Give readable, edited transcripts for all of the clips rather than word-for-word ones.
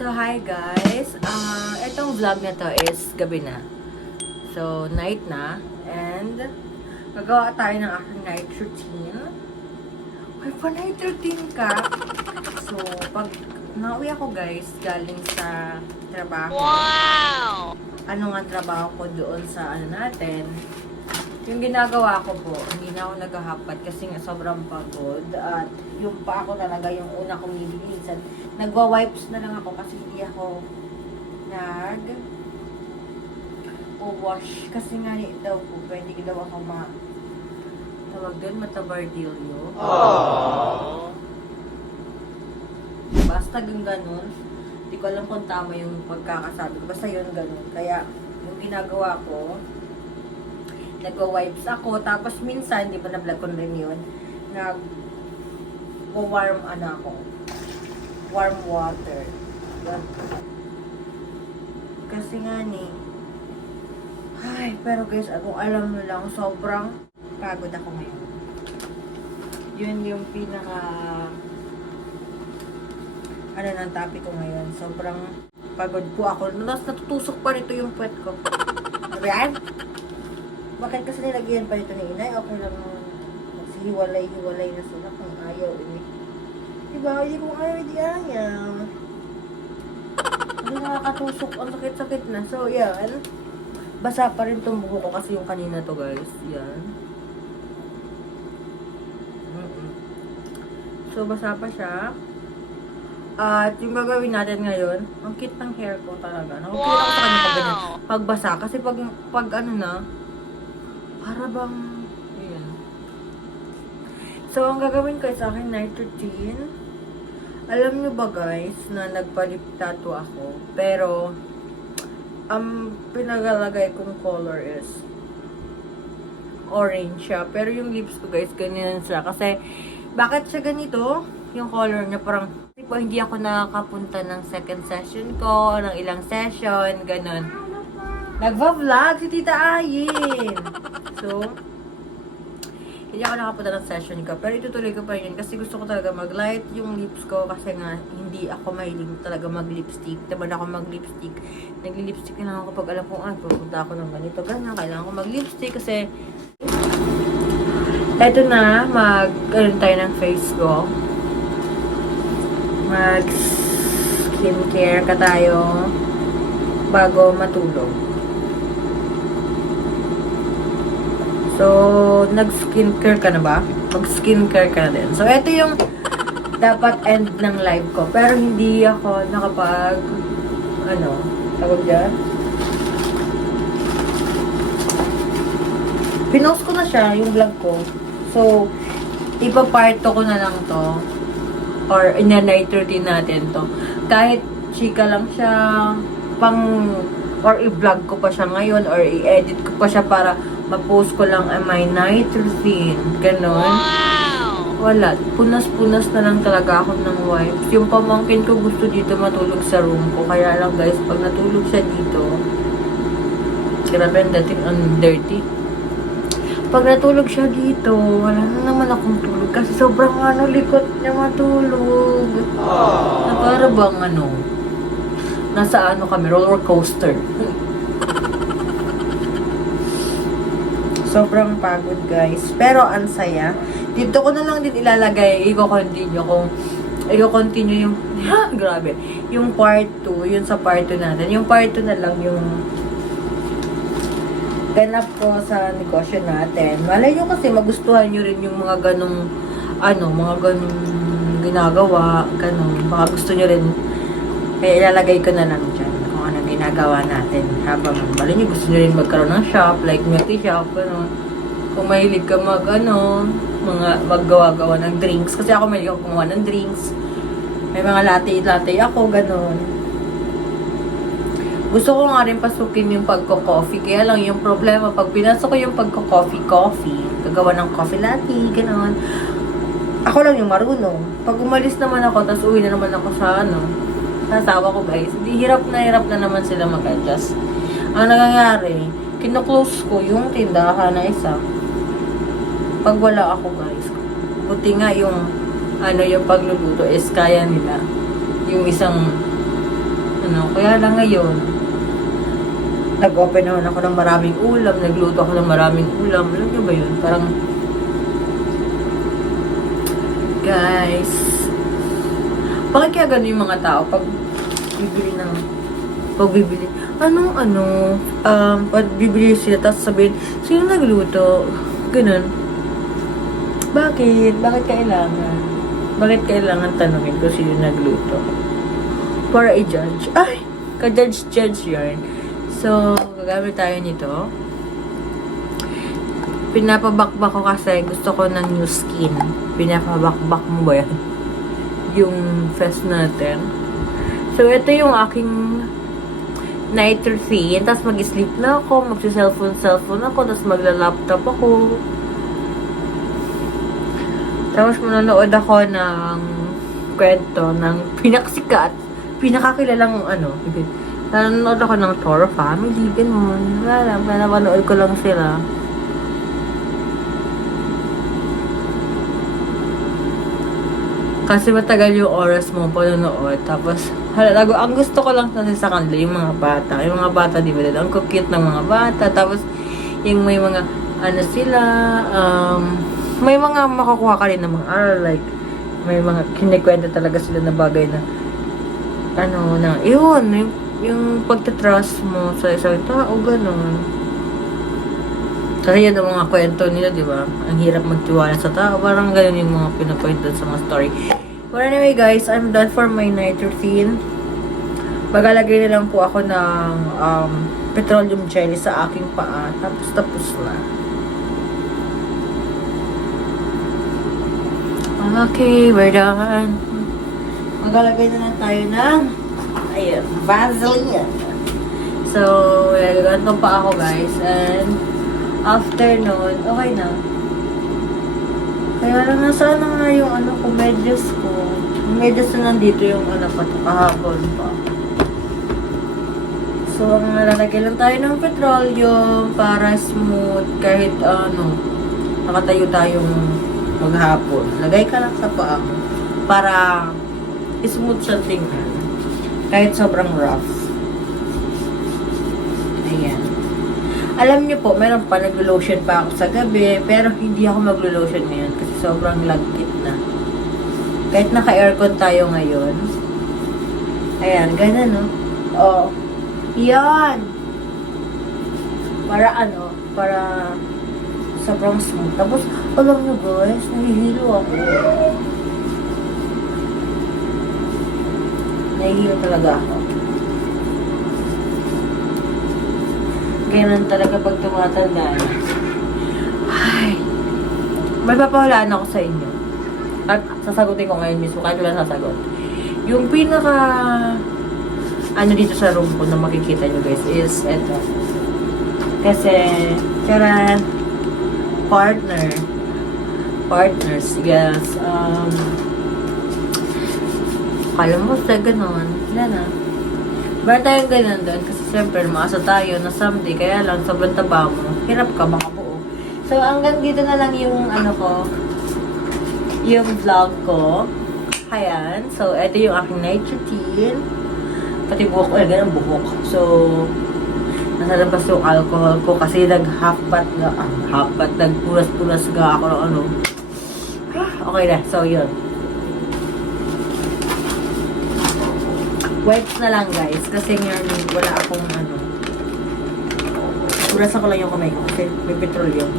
So, hi guys. Itong vlog na to is gabi na. So, night na. And, gagawa tayo ng aking night routine. Ay, pa night routine ka? So, pag nauwi ako guys, galing sa trabaho. Wow! Ano nga trabaho ko doon sa ano natin. Yung ginagawa ko po, hindi na ako naghahapad kasi nga sobrang pagod. At yung pa ako talaga, yung una kong nililisan. Nagwa-wipes na lang ako kasi hindi ako wash kasi nga daw po, pwede daw ako tawag doon, matabardilyo. Aww. Basta ganun. Hindi ko alam kung tama yung pagkakasabi ko. Basta yun ganun. Kaya, yung ginagawa ko, nagwa-wipes ako. Tapos minsan, di ba na-vlog ko rin yun, nag-warm warm water. Kasi nga ni, ay, pero guys, kung alam mo lang, sobrang pagod ako ngayon. Yun yung pinaka ng topic ko ngayon. Sobrang pagod po ako. Tapos natutusok pa rito yung puwet ko. Ayan. Bakit kasi nilagyan pa rito ni inay? Okay lang hiwalay-hiwalay na sila kung ayaw eh. Diba? Hindi kung ayaw, hindi ayaw. Hindi nakakatusok. Ang sakit-sakit na. So, yan. Basa pa rin itong buho ko kasi yung kanina to guys. Yan. So, basa pa siya. At yung gagawin natin ngayon, ang cute ng hair ko talaga. Nakukita ko sa kanya pag ganyan. Pagbasa. Kasi pag ano na, para bang, yun. So, ang gagawin ko sa akin night routine, alam nyo ba guys, na nagpa-lip tattoo ako. Pero, ang pinagalagay kong color is orange siya. Pero yung lips ko guys, ganyan siya. Kasi, bakit siya ganito? Yung color niya parang, po, hindi ako nakakapunta ng second session ko, ng ilang session, ganun. Nagva-vlog si Tita Ayin. So, hindi ako nakapunta ng session ko. Pero itutuloy ko pa rin kasi gusto ko talaga mag-light yung lips ko kasi nga hindi ako mahilig talaga mag-lipstick. Naman ako mag-lipstick. Nagli-lipstick na lang ako pag alam kong pupunta ako ng ganito, ganyan. Kailangan ko mag-lipstick kasi eto na, mag-ano tayo ng face ko. Mag-skincare ka tayo bago matulog. So, nag-skincare ka na ba? Mag-skincare ka na din. So, ito yung dapat end ng live ko. Pero hindi ako nakapag tawag dyan? Pinost ko na siya, yung vlog ko. So, ipaparto ko na lang to. Or ina-night routine natin to. Kahit chika lang siya, or i-vlog ko pa siya ngayon, or i-edit ko pa siya para ma-post ko lang my night routine. Ganon. Wow! Wala. Punas-punas na lang talaga ako ng wipes. Yung pamangkin ko gusto dito matulog sa room ko. Kaya lang guys, pag natulog siya dito, grabe ang dating ang dirty. Pag natulog siya dito, wala na naman akong tulog. Kasi sobrang likot niya matulog. Na para bang nasa kami, roller coaster. Sobrang pagod guys. Pero ang saya. Dito ko na lang din ilalagay, i-continue yung, grabe, yung part 2, yun sa part 2 natin. Yung part 2 na lang yung ganap ko sa negosyo natin. Malay nyo kasi magustuhan nyo rin yung mga ganong ginagawa, baka gusto nyo rin, kaya ilalagay ko na lang dyan kung anong ginagawa natin. Habang malay nyo gusto nyo rin magkaroon ng shop, like milk tea shop, kung mahilig ka maggawa-gawa ng drinks, kasi ako mahilig ako gumawa ng drinks, may mga latte ako, ganon. Gusto ko nga rin pasukin yung pagko-coffee. Kaya lang yung problema, pag pinasok ko yung pagko-coffee, gagawa ng coffee latte, gano'n. Ako lang yung marunong. Pag umalis naman ako, tapos uwi na naman ako sa asawa ko guys, di hirap na naman sila mag-adjust. Ang nangyayari, kino-close ko yung tindahan na isa. Pag wala ako guys, buti nga yung pagluluto is kaya nila. Yung isang Kaya lang ngayon, nag-open naman ako ng maraming ulam, nagluto ako ng maraming ulam. Alam niyo ba yun? Parang, guys, bakit kaya gano'n yung mga tao pag bibili, pag bibili sila, tapos sabihin, sino nagluto? Ganun. Bakit? Bakit kailangan? Bakit kailangan tanungin ko sino nagluto? Para i-judge. Ay! Ka-judge yan. So, gagamit tayo nito. Pinapabakbak ko kasi gusto ko ng new skin. Pinapabakbak mo ba yan? Yung face natin. So, ito yung aking night routine. Tapos mag-sleep na ako. Magsi-cellphone ako. Tapos magla-laptop ako. Tapos manonood ako ng kwento ng pinakakilalang nanonood ako ng Toro Family, ganun. Wala lang, pinapanood ko lang sila. Kasi matagal yung oras mo panonood. Tapos, ang gusto ko lang kasi sa kanila, yung mga bata. Yung mga bata, di ba? Ang cute ng mga bata. Tapos, yung may mga, sila, may mga makukuha ka rin ng mga aral. Like, may mga kinikwento talaga sila na bagay na, yung pagtatrust mo sa isang tao, gano'n. Kasi yan ang mga kwento nila, di ba? Ang hirap magtiwala sa tao. Parang gano'n yung mga pinakwento sa mga story. But anyway, guys, I'm done for my night routine. Magalagay na lang po ako ng petroleum jelly sa aking paa. Tapos na. Okay, we're done. Magalagay na lang tayo ng Vaseline. So, ganito pa ako, guys. And, after nun, okay na. Kaya lang, nasaan na nga yung medyas ko. Yung medyas na nandito yung kahapon pa. So, ang nalalagay lang tayo ng petroleum para smooth. Kahit nakatayo tayong maghapon. Lagay ka lang sa paa mo para smooth siya tingnan. Kahit sobrang rough. Ayan. Alam niyo po, meron pa, nag-lotion pa ako sa gabi, pero hindi ako mag-lotion ngayon kasi sobrang lagkit na. Kahit naka-aircon tayo ngayon. Ayan, ganun, no? Oh. Yan! Para sobrang smooth. Tapos, alam niyo guys, nahihilo ako. Nahihilo talaga ako. Ganun talaga pag tumatanda na. Ay. May papahulaan ako sa inyo. At sasagutin ko ngayon mismo, kahit wala sasagot. Yung pinaka dito sa room ko na makikita nyo guys is eto. Kasi, charan, partners, yes. Kala mo sa ganon. Wala na. Meron tayong ganun doon kasi siyempre maasa tayo na someday, kaya lang sobrang taba mo, hirap ka makabuo. So hanggang dito na lang yung yung vlog ko. Ayan. So ito yung aking night routine. Pati buhok ko, ganun buhok. So nasa labas yung alcohol ko kasi nagpulas-pulas ga ako ng okay na. So yun. Wipes na lang guys kasi ngayon wala akong purasan ko lang yung kamay ko kasi may petroleum.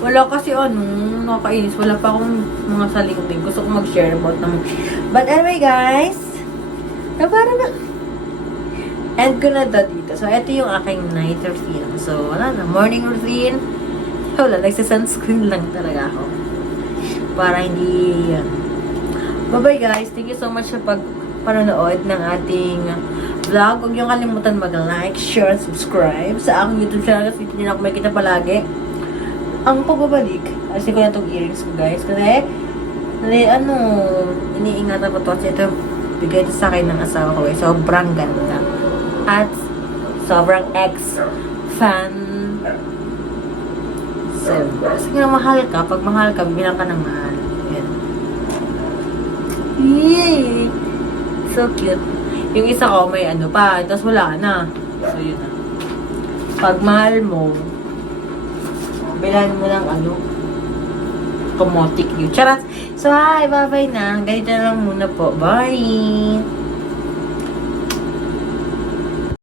Wala kasi nakakainis, wala pa akong mga salingting, gusto ko mag-share about naman. But anyway guys, end ko na dito. So ito yung aking night routine. So wala na, morning routine, wala, nagsa-sunscreen lang talaga ako para hindi bye-bye guys. Thank you so much sa panonood ng ating vlog. Huwag niyo kalimutan mag-like, share, subscribe sa aking YouTube channel kasi hindi na ako makikita palagi. Ang pagbabalik, kasi ko na itong earrings ko guys. Kasi, iniingatan ko to kasi ito bigay ito sa akin ng asawa ko. Sobrang ganda. At sobrang ex-fan. So, kasi nga mahal ka. Pag mahal ka, bilang ka ng mahal. Yay! So cute. Yung isa ko may ano pa, tapos wala na. So yun na. Pag mahal mo, bilan mo ng ano, kamotik yun. Charot! So hi, bye-bye na. Ganito na lang muna po. Bye!